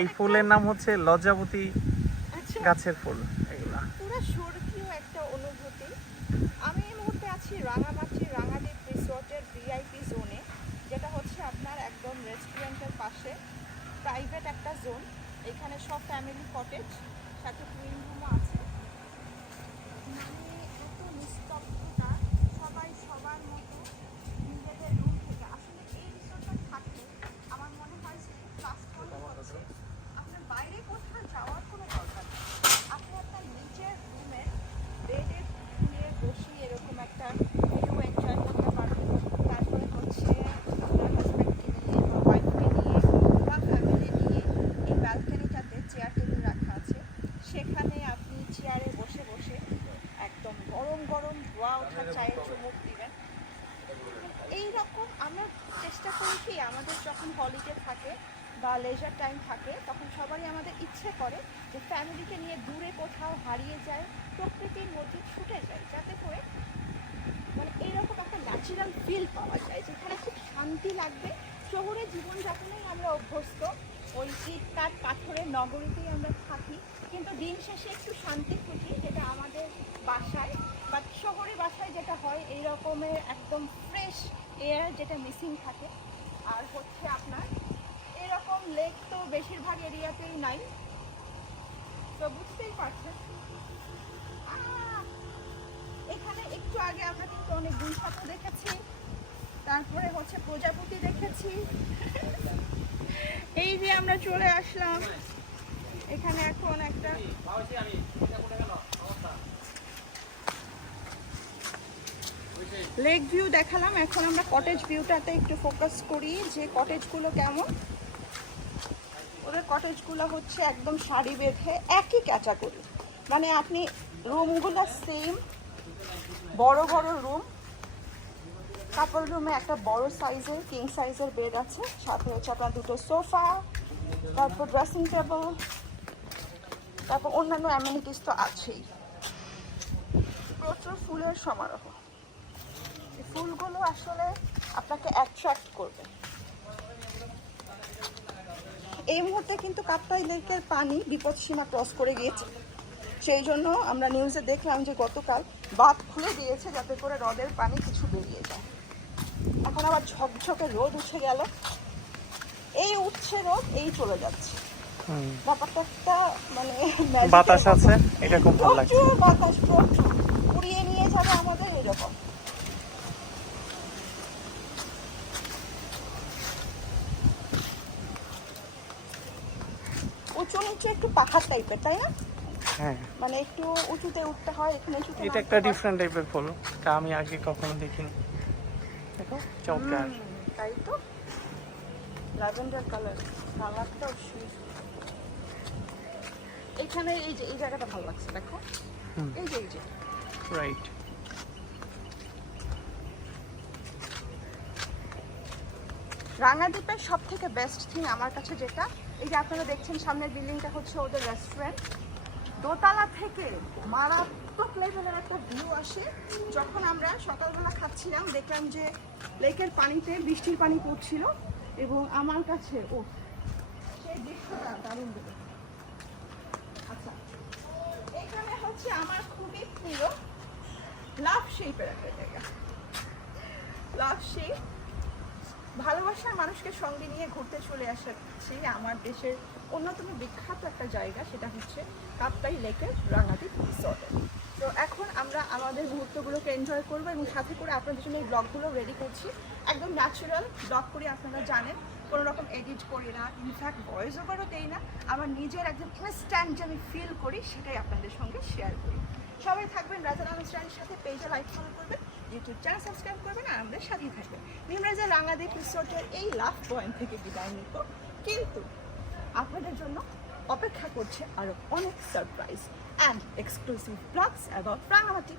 এই ফুলের নাম হচ্ছে লজ্জাবতী আচ্ছা। গাছের ফুল এগুলা। পুরো স্বর্গীয় একটা অনুভূতি। আমি এই মুহূর্তে আছি রাঙামাটি রাঙাদ্বীপ রিসোর্টের ভিআইপি জোনে যেটা হচ্ছে আপনার একদম রেস্টুরেন্টের পাশে প্রাইভেট একটা জোন এখানে সব ফ্যামিলি কটেজ সাথে টুইন রুমও আছে মানে এত নিস্তব্ধতা সবাই সবার মতো নিজেদের রুম থেকে আসলে এই রিসোর্টটা থাকলে আমার মনে হয় যে ক্লাস হচ্ছে আপনার বাইরে কোথাও যাওয়ার কোনো দরকার নেই আপনি আপনার নিচের রুমে বেডে নিয়ে বসিয়ে এরকম একটা ভিউ এনজয় করতে পারবেন তারপরে হচ্ছে আপনার হাজব্যান্ডকে নিয়ে বা ওয়াইফকে নিয়ে বা ফ্যামিলি নিয়ে এই ব্যালকনিটাতে চেয়ার টেবিল রাখা আছে সেখানে আপনি চেয়ারে বসে বসে একদম গরম গরম ধোয়া ওঠা চায়ের চুমুক দিবেন এই রকম আমরা চেষ্টা করি কি, আমাদের যখন হলিডে থাকে বা লেজার টাইম থাকে, তখন সবারই আমাদের ইচ্ছে করে যে ফ্যামিলিকে নিয়ে দূরে কোথাও হারিয়ে যায়, প্রকৃতির মধ্যে ছুটে যায়, যাতে করে মানে এইরকম একটা ন্যাচারাল ফিল পাওয়া যায়, যেখানে খুব শান্তি লাগবে। শহরে জীবনযাপনেই আমরা অভ্যস্ত, ওই কাঠ পাথরের নগরীতেই আমরা থাকি। কিন্তু দিন শেষে একটু শান্তি খুঁজি, যেটা আমাদের বাসায় বাট শহরে বাসায় যেটা হয়, এই রকমের একদম ফ্রেশ এয়ার যেটা মিসিং থাকে। আর হচ্ছে আপনার, এরকম লেক তো বেশিরভাগ এরিয়াতেই নাই। তো বুঝতেই পারছেন। এখানে একটু আগে আমরা কিন্তু অনেক গুলশাপও দেখেছি, তারপরে হচ্ছে প্রজাপতি দেখেছি। এই যে আমরা চলে আসলাম। এখানে এখন একটা লেক ভিউ দেখালাম। এখন আমরা কটেজ ভিউটাতে একটু ফোকাস করি যে কটেজগুলো কেমন। ওদের কটেজগুলো হচ্ছে একদম শাড়ি বেঁধে একই ক্যাটাগরি মানে আপনি রুমগুলো সেম বড় বড় রুম কাপল রুমে একটা বড় সাইজের কিং সাইজের বেড আছে, সাথে হচ্ছে আপনার দুটো সোফা তারপর ড্রেসিং টেবল তারপর অন্যান্য অ্যামিনিটিস তো আছেই। প্রচুর ফুলের সমারোহ। ফুলগুলো আসলে আপনাকে অ্যাট্রাক্ট করবে। এই মুহূর্তে কিন্তু কাপ্তাই লেকের পানি বিপদসীমা ক্রস করে গিয়েছে। সেই জন্য আমরা নিউজে দেখলাম যে গতকাল বাঁধ খুলে দিয়েছে যাতে করে হ্রদের পানি কিছু বেরিয়ে যায়। এখন আবার ঝকঝকে রোদ উঠে গেল। এই উঠছে রোদ এই চলে যাচ্ছে। ব্যাপারটা একটা মানে বাতাস আছে এটা খুব ভালো লাগছে। বাতাস প্রচুর। উড়িয়ে নিয়ে যাবে আমাদের এরকম। উঁচু নিচু একটু পাহাড় টাইপের তাই না? হ্যাঁ। মানে একটু উঁচুতে উঠতে হয় এখানে উঁচুতে এটা একটা ডিফারেন্ট টাইপের ফুল এটা আমি আগে কখনো দেখিনি। দেখো চমৎকার। তাই তো। ল্যাভেন্ডার কালার কালারটাও সুইট। এখানে এই যে এই জায়গাটা ভালো লাগছে দেখো। এই যে এই যে। রাইট রাঙাদ্বীপের সব থেকে বেস্ট থিং আমার কাছে যেটা এই যে আপনারা দেখছেন, সামনের বিল্ডিংটা হচ্ছে ওদের রেস্টুরেন্ট দোতলা থেকে মারাত্মক লেভেলের একটা ভিউ আসে। যখন আমরা সকালবেলা খাচ্ছিলাম, দেখলাম যে লেকের পানিতে বৃষ্টির পানি পড়ছিল এবং আমার কাছে ও সেই দৃশ্যটা দারুণ আচ্ছা এখানে হচ্ছে আমার খুবই প্রিয় লাভ শেপের একটা জায়গা। লাভ শেপ ভালোবাসার মানুষকে সঙ্গে নিয়ে ঘুরতে চলে আসছি আমার দেশের অন্যতম বিখ্যাত একটা জায়গা, সেটা হচ্ছে কাপ্তাই লেকের রাঙাদ্বীপ রিসর্টে তো এখন আমরা আমাদের মুহূর্তগুলোকে এনজয় করব এবং সাথে করে আপনাদের জন্য এই ব্লগগুলো রেডি করছি। একদম ন্যাচারাল ব্লগ করি, আপনারা জানেন। কোনো রকম এডিট করি না ইনফ্যাক্ট ভয়েস ওভারও দেই না। আমার নিজের একদম ইনস্ট্যান্ট যে আমি ফিল করি, সেটাই আপনাদের সঙ্গে শেয়ার করি। সবাই থাকবেন, রাজার আনুষ্ঠানের সাথে পেজে লাইক ফলো করবেন ইউটিউব চ্যানেল সাবস্ক্রাইব করবেন আর আমাদের সাথেই থাকবেন। নিমরাজা রাঙাদেব রিসোর্টের এই লাভ পয়েন্ট থেকে বিদায় নিব। কিন্তু আপনাদের জন্য অপেক্ষা করছে আরও অনেক surprise and exclusive vlogs about Rangamati.